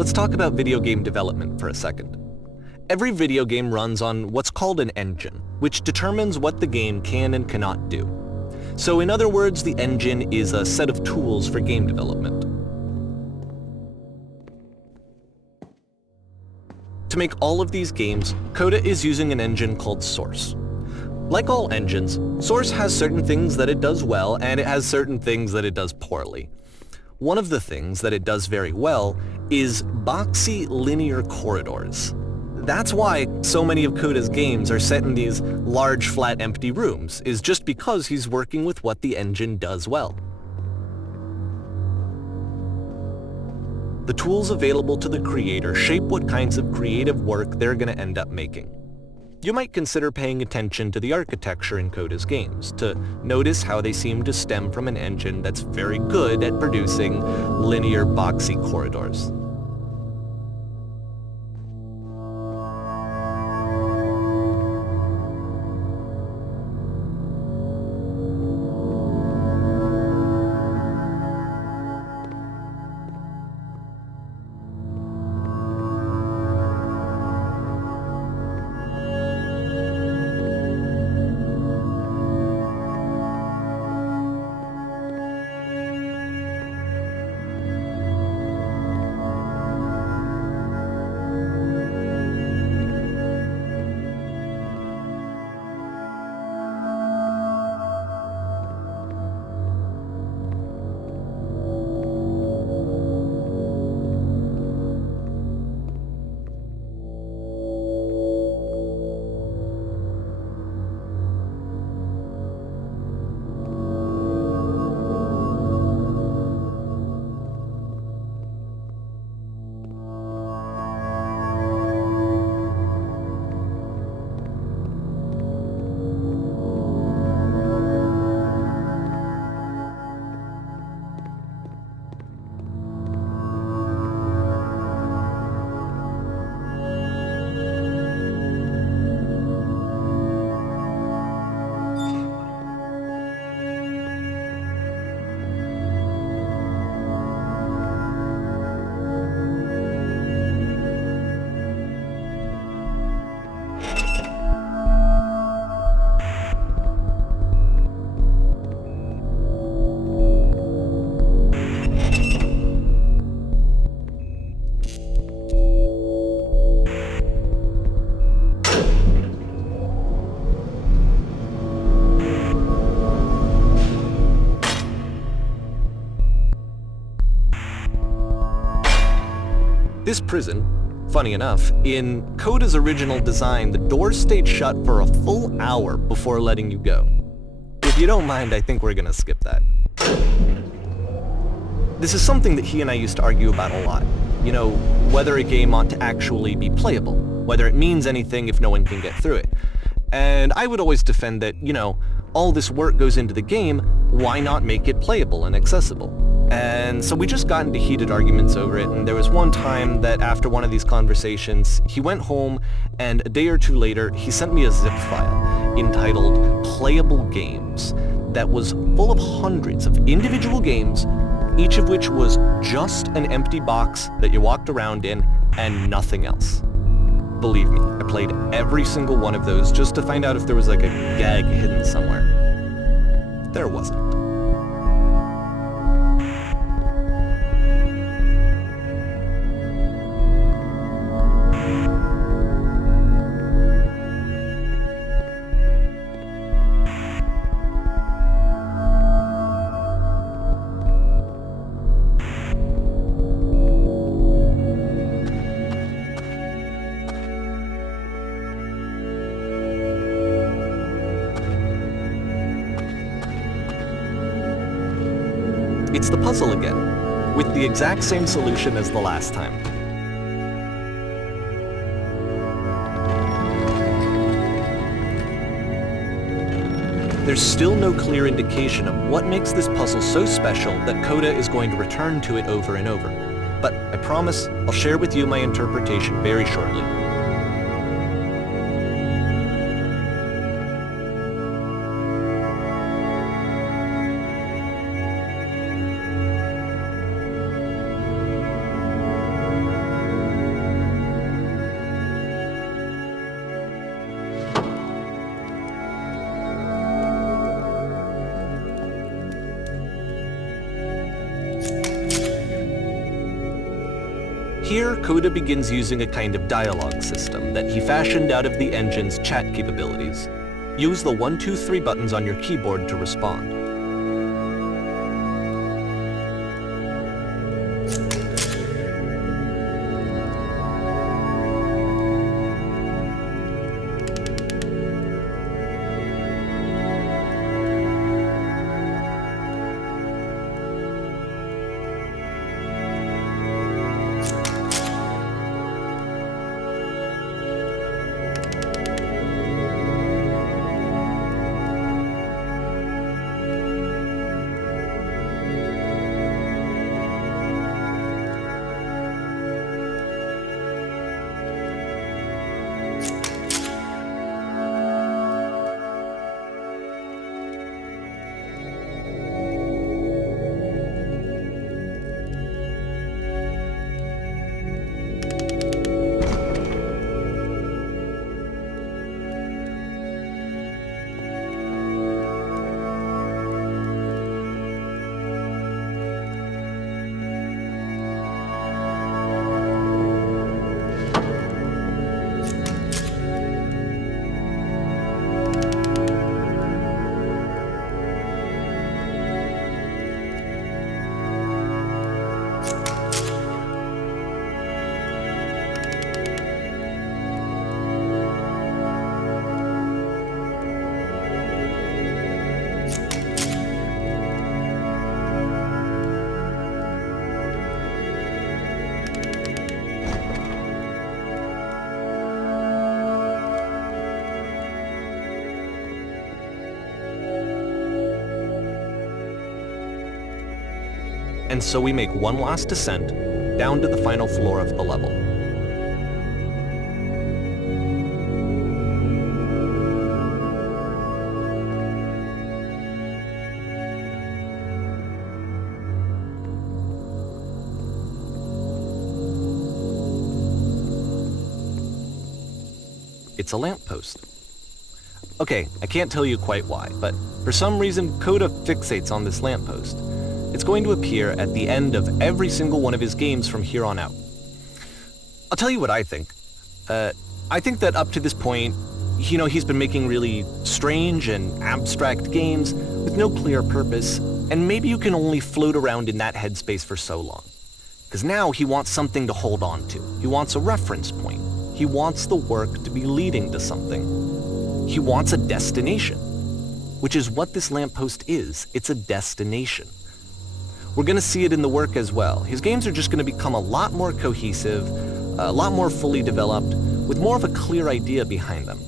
Let's talk about video game development for a second. Every video game runs on what's called an engine, which determines what the game can and cannot do. So in other words, the engine is a set of tools for game development. To make all of these games, Coda is using an engine called Source. Like all engines, Source has certain things that it does well, and it has certain things that it does poorly. One of the things that it does very well is boxy linear corridors. That's why so many of Coda's games are set in these large, flat, empty rooms, is just because he's working with what the engine does well. The tools available to the creator shape what kinds of creative work they're going to end up making. You might consider paying attention to the architecture in Coda's games, to notice how they seem to stem from an engine that's very good at producing linear, boxy corridors. This prison, funny enough, in Coda's original design, the doors stayed shut for a full hour before letting you go. If you don't mind, I think we're gonna skip that. This is something that he and I used to argue about a lot. You know, whether a game ought to actually be playable, whether it means anything if no one can get through it. And I would always defend that, you know, all this work goes into the game, why not make it playable and accessible? And so we just got into heated arguments over it, and there was one time that after one of these conversations, he went home, and a day or two later, he sent me a zip file entitled Playable Games that was full of hundreds of individual games, each of which was just an empty box that you walked around in and nothing else. Believe me, I played every single one of those just to find out if there was like a gag hidden somewhere. There wasn't. It's the puzzle again, with the exact same solution as the last time. There's still no clear indication of what makes this puzzle so special that Coda is going to return to it over and over. But I promise I'll share with you my interpretation very shortly. Here, Coda begins using a kind of dialogue system that he fashioned out of the engine's chat capabilities. Use the 1, 2, 3 buttons on your keyboard to respond. And so we make one last descent down to the final floor of the level. It's a lamppost. Okay, I can't tell you quite why, but for some reason Coda fixates on this lamppost. It's going to appear at the end of every single one of his games from here on out. I'll tell you what I think. I think that up to this point, he's been making really strange and abstract games with no clear purpose, and maybe you can only float around in that headspace for so long. Because now he wants something to hold on to. He wants a reference point. He wants the work to be leading to something. He wants a destination, which is what this lamppost is. It's a destination. We're going to see it in the work as well. His games are just going to become a lot more cohesive, a lot more fully developed, with more of a clear idea behind them.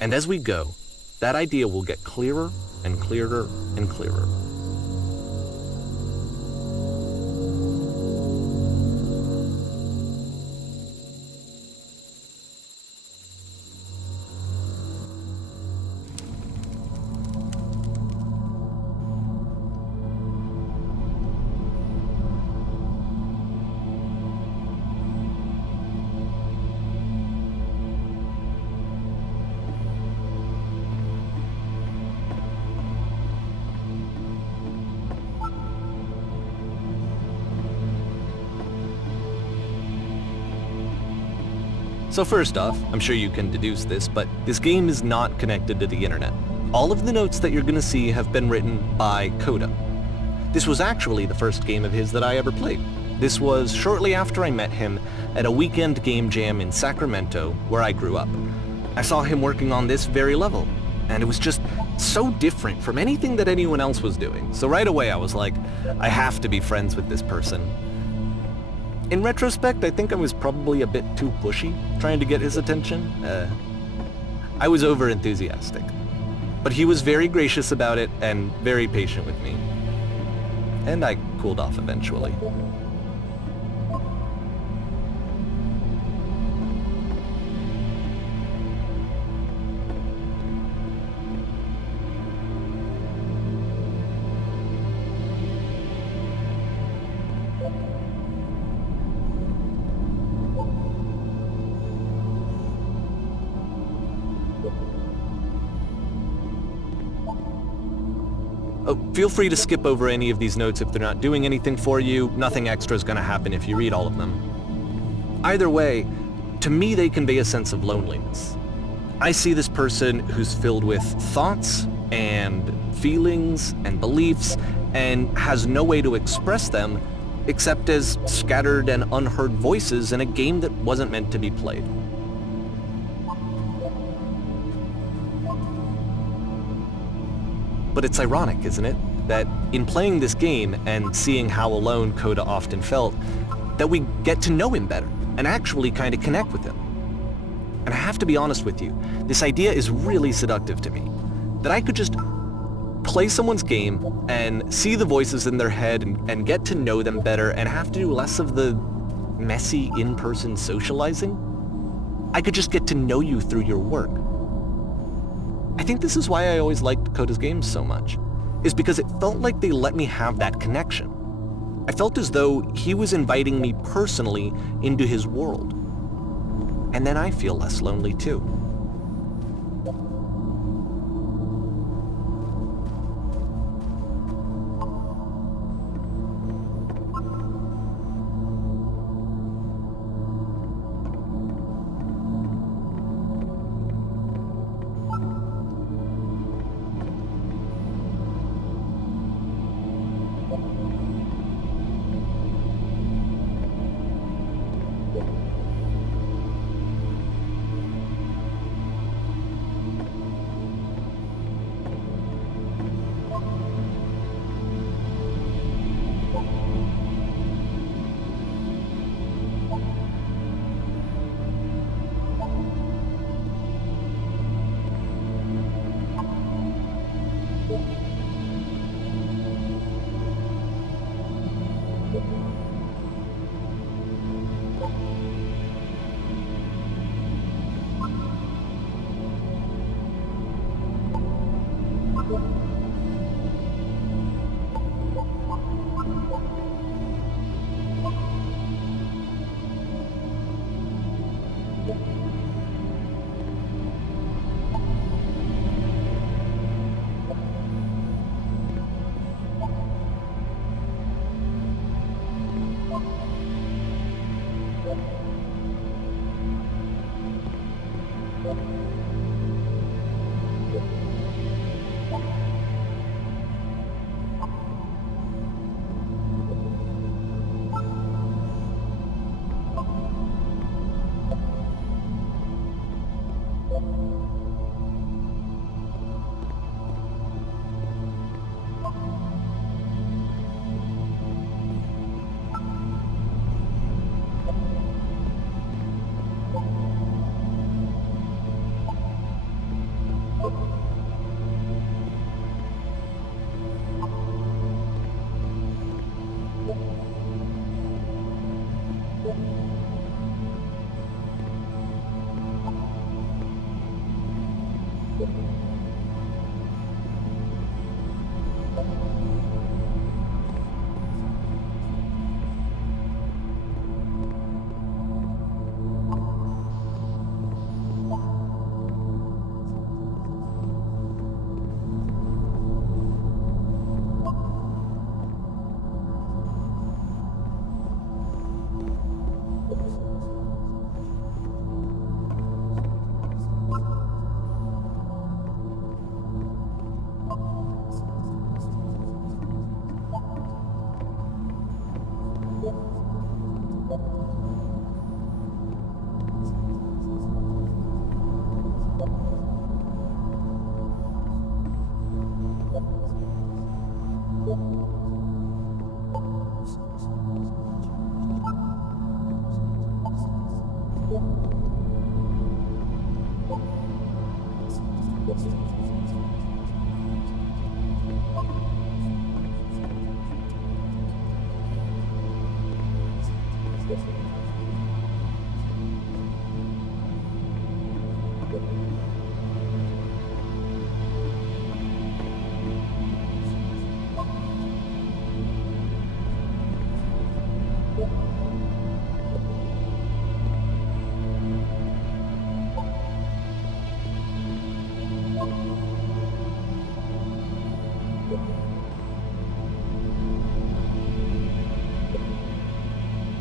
And as we go, that idea will get clearer and clearer and clearer. So first off, I'm sure you can deduce this, but this game is not connected to the internet. All of the notes that you're going to see have been written by Coda. This was actually the first game of his that I ever played. This was shortly after I met him at a weekend game jam in Sacramento, where I grew up. I saw him working on this very level, and it was just so different from anything that anyone else was doing. So right away I was like, I have to be friends with this person. In retrospect, I think I was probably a bit too pushy, trying to get his attention. I was over-enthusiastic. But he was very gracious about it and very patient with me. And I cooled off eventually. Oh, feel free to skip over any of these notes if they're not doing anything for you. Nothing extra is going to happen if you read all of them. Either way, to me they convey a sense of loneliness. I see this person who's filled with thoughts and feelings and beliefs and has no way to express them except as scattered and unheard voices in a game that wasn't meant to be played. But it's ironic, isn't it, that in playing this game and seeing how alone Coda often felt, that we get to know him better and actually kind of connect with him. And I have to be honest with you, this idea is really seductive to me, that I could just play someone's game and see the voices in their head and get to know them better and have to do less of the messy in-person socializing. I could just get to know you through your work. I think this is why I always liked Coda's games so much, is because it felt like they let me have that connection. I felt as though he was inviting me personally into his world. And then I feel less lonely too.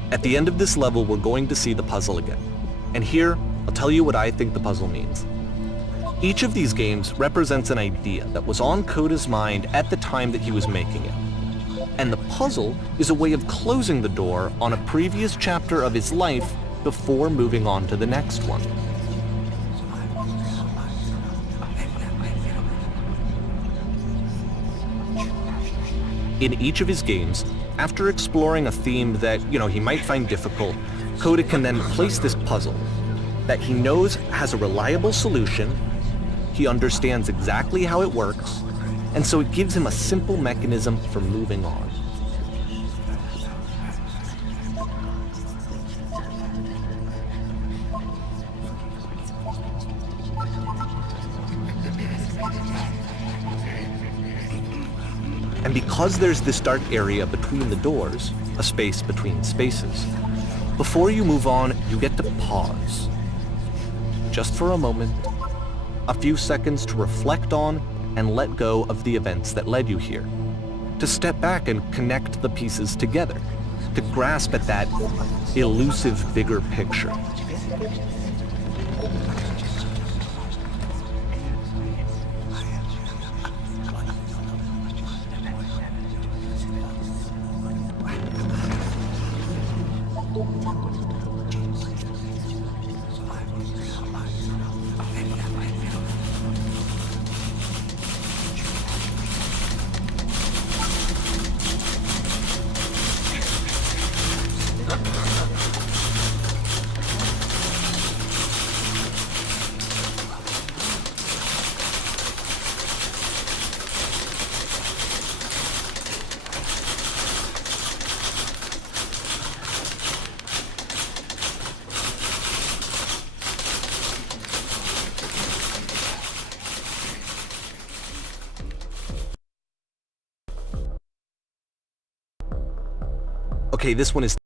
At the end of this level, we're going to see the puzzle again. And here, I'll tell you what I think the puzzle means. Each of these games represents an idea that was on Coda's mind at the time that he was making it. And the puzzle is a way of closing the door on a previous chapter of his life before moving on to the next one. In each of his games, after exploring a theme that, he might find difficult, Coda can then place this puzzle that he knows has a reliable solution, he understands exactly how it works, and so it gives him a simple mechanism for moving on. And because there's this dark area between the doors, a space between spaces, before you move on, you get to pause. Just for a moment, a few seconds to reflect on and let go of the events that led you here, to step back and connect the pieces together, to grasp at that elusive bigger picture. Okay, this one is